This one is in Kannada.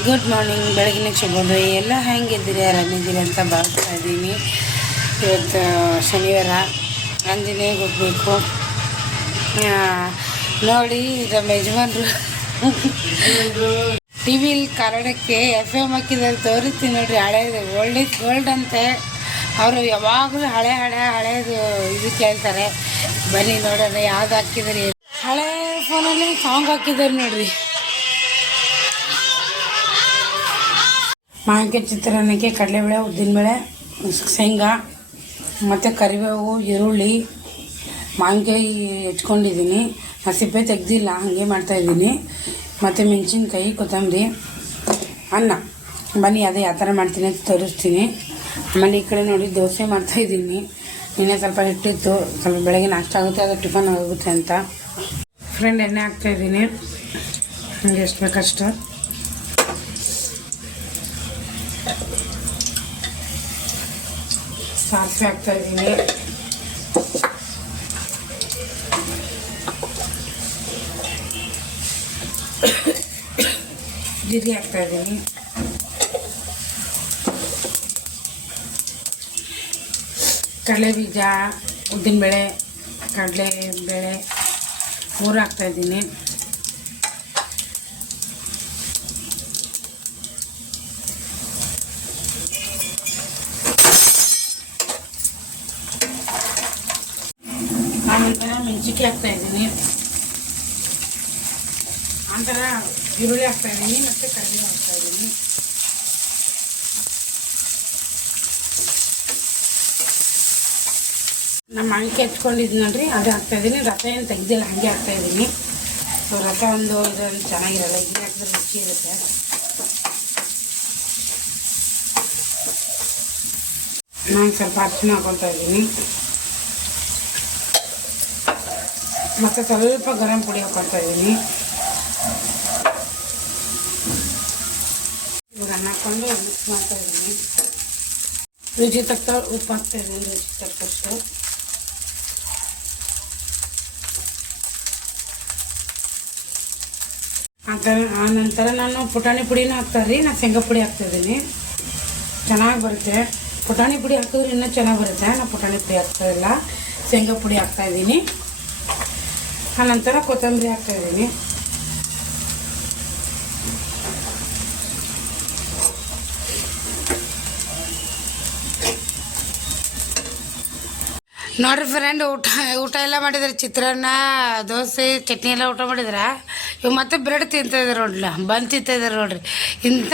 ಗುಡ್ ಮಾರ್ನಿಂಗ್ ಬೆಳಗಿನ ಶುಭೋದಯ. ಎಲ್ಲ ಹೆಂಗಿದ್ದೀರಿ? ಆರಾಮಿದ್ದೀರಿ ಅಂತ ಭಾವಿಸ್ತಾ ಇದ್ದೀನಿ. ಇವತ್ತು ಶನಿವಾರ. ಆಂಜನೇಯ ಹೋಗಬೇಕು. ನೋಡಿ, ನಮ್ಮ ಯಜಮಾನ್ರು. ಟಿ ವಿಲಿ ಕನ್ನಡಕ್ಕೆ ಎಫ್ ಎಂ ಹಾಕಿದ್ದಾರೆ. ತೋರಿಸ್ತೀನಿ ನೋಡಿರಿ ಹಳೇದು ಓಲ್ಡ್ ಇಸ್ ಗೋಲ್ಡ್ ಅಂತೆ. ಅವರು ಯಾವಾಗಲೂ ಹಳೆ ಹಳೆ, ಹಳೇದು ಇದು ಕೇಳ್ತಾರೆ. ಬನ್ನಿ ನೋಡೋಣ, ಯಾವ್ದು ಹಾಕಿದ್ರಿ ಹಳೆ ಫೋನಲ್ಲಿ ಸಾಂಗ್ ಹಾಕಿದ್ದಾರೆ ನೋಡ್ರಿ. ಮಾವಿನಕಾಯಿ ಚಿತ್ರಾನ್ನಕ್ಕೆ ಕಡಲೆಬೇಳೆ, ಉದ್ದಿನಬೇಳೆ, ಶೇಂಗಾ, ಮತ್ತು ಕರಿಬೇವು, ಈರುಳ್ಳಿ ಮಾವಿನಕಾಯಿ ಹೆಚ್ಕೊಂಡಿದ್ದೀನಿ ಆ ಸಿಪ್ಪೆ ತೆಗ್ದಿಲ್ಲ, ಹಾಗೆ ಮಾಡ್ತಾಯಿದ್ದೀನಿ ಮತ್ತು ಮೆಣಸಿನ್ಕಾಯಿ, ಕೊತ್ತಂಬರಿ, ಅನ್ನ. ಬನ್ನಿ, ಅದೇ ಯಾವ ಥರ ಮಾಡ್ತೀನಿ ಅಂತ ತೋರಿಸ್ತೀನಿ. ಆಮೇಲೆ ಈ ಕಡೆ ನೋಡಿ, ದೋಸೆ ಮಾಡ್ತಾಯಿದ್ದೀನಿ ನಿನ್ನೆ ಸ್ವಲ್ಪ ಹಿಟ್ಟಿತ್ತು, ಸ್ವಲ್ಪ ಬೆಳಗ್ಗೆ ನಾಷ್ಟ ಆಗುತ್ತೆ, ಅದು ಟಿಫನ್ ಆಗುತ್ತೆ ಅಂತ. ಫ್ರೆಂಡ್ ಎಣ್ಣೆ ಹಾಕ್ತಾಯಿದ್ದೀನಿ ಎಷ್ಟು ಬೇಕಷ್ಟು ಸಾಸಿವೆ ಹಾಕ್ತಾ ಇದ್ದೀನಿ ಜೀರಿಗೆ ಹಾಕ್ತಾ ಇದ್ದೀನಿ ಕಡಲೆ ಬೀಜ ಉದ್ದಿನಬೇಳೆ ಕಡಲೆ ಬೇಳೆ ಮೂರು ಹಾಕ್ತಾ ಮೆಣಸಿನ್ಕಾಯಿ ಹಾಕ್ತಾ ಇದ್ದೀನಿ ನಂತರ ಈರುಳ್ಳಿ ಹಾಕ್ತಾ ಇದ್ದೀನಿ ಮತ್ತು ಕರಿಬೇವು ಹಾಕ್ತಾ ಇದ್ದೀನಿ ನಮ್ಮ ಅಣಿಕೆ ನೋಡ್ರಿ, ಅದು ಹಾಕ್ತಾ ಇದ್ದೀನಿ ರಸ ಏನು ತೆಗ್ದಿಲ್ಲ, ಹಾಗೆ ಹಾಕ್ತಾ ಇದ್ದೀನಿ ಸೊ, ರಸ ಒಂದು ಇದೊಂದು ಚೆನ್ನಾಗಿರಲ್ಲ ಇಲ್ಲಿ ಹಾಕಿದ್ರೆ ರುಚಿ ಇರುತ್ತೆ. ನಾನು ಸ್ವಲ್ಪ ಅರ್ಶಿನ ಹಾಕೊತಾ ಇದ್ದೀನಿ ಮತ್ತು ಸ್ವಲ್ಪ ಗರಂ ಪುಡಿ ಹಾಕೊಳ್ತಾ ಇದ್ದೀನಿ. ಅನ್ನ ಹಾಕ್ಕೊಂಡು ಮಿಕ್ಸ್ ಮಾಡ್ತಾ ಇದ್ದೀನಿ. ರುಚಿ ತಕ್ಕ ಉಪ್ಪು ಹಾಕ್ತಾ ಇದ್ದೀನಿ, ರುಚಿ ತಕ್ಕಷ್ಟು. ಆ ನಂತರ ನಾನು ಪುಟಾಣಿ ಪುಡಿನೂ ಹಾಕ್ತಾ ರೀ ನಾನು ಶೇಂಗಾ ಪುಡಿ ಹಾಕ್ತಾಯಿದ್ದೀನಿ ಚೆನ್ನಾಗಿ ಬರುತ್ತೆ. ಪುಟಾಣಿ ಪುಡಿ ಹಾಕಿದ್ರೆ ಇನ್ನೂ ಚೆನ್ನಾಗಿ ಬರುತ್ತೆ. ನಾನು ಪುಟಾಣಿ ಪುಡಿ ಹಾಕ್ತಾ ಇಲ್ಲ. ಶೇಂಗಾ ಪುಡಿ ಹಾಕ್ತಾ ಇದ್ದೀನಿ. ಆನಂತರ ಕೊತ್ತಂಬರಿ ಹಾಕ್ತಾ ಇದ್ದೀನಿ. ನೋಡ್ರಿ ಫ್ರೆಂಡ್ ಊಟ ಊಟ ಎಲ್ಲ ಮಾಡಿದ್ರೆ? ಚಿತ್ರಾನ್ನ, ದೋಸೆ, ಚಟ್ನಿ ಎಲ್ಲ ಊಟ ಮಾಡಿದ್ರ? ಇವು ಮತ್ತೆ ಬ್ರೆಡ್ ತಿಂತಾ ಇದ್ರು ನೋಡ್ಲ? ಬಂದು ತಿಂತಾ ಇದಾರೆ ನೋಡ್ರಿ. ಇಂಥ